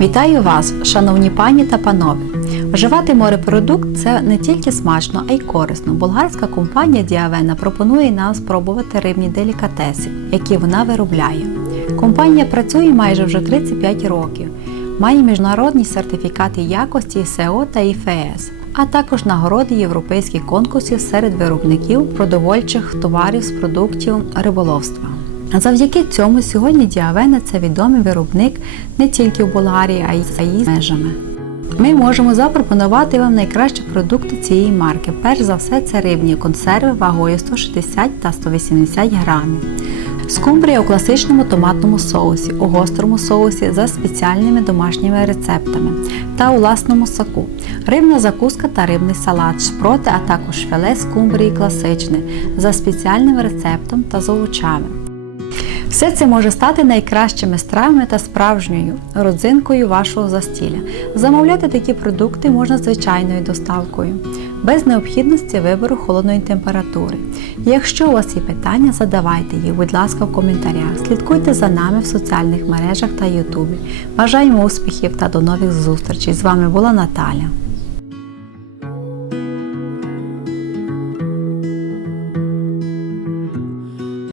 Вітаю вас, шановні пані та панове! Вживати морепродукт це не тільки смачно, а й корисно. Болгарська компанія Діавена пропонує нам спробувати рибні делікатеси, які вона виробляє. Компанія працює майже вже 35 років, має міжнародні сертифікати якості СЕО та ІФС, а також нагороди європейських конкурсів серед виробників продовольчих товарів з продуктів риболовства. Завдяки цьому сьогодні Діавена це відомий виробник не тільки в Болгарії, а й за її межами. Ми можемо запропонувати вам найкращі продукти цієї марки. Перш за все, це рибні консерви вагою 160 та 180 грамів. Скумбрія у класичному томатному соусі, у гострому соусі за спеціальними домашніми рецептами та у власному соку. Рибна закуска та рибний салат, шпроти, а також філе скумбрії класичне за спеціальним рецептом та з овочами. Все це може стати найкращими стравами та справжньою родзинкою вашого застілля. Замовляти такі продукти можна звичайною доставкою, без необхідності вибору холодної температури. Якщо у вас є питання, задавайте їх, будь ласка, в коментарях. Слідкуйте за нами в соціальних мережах та Ютубі. Бажаємо успіхів та до нових зустрічей! З вами була Наталя.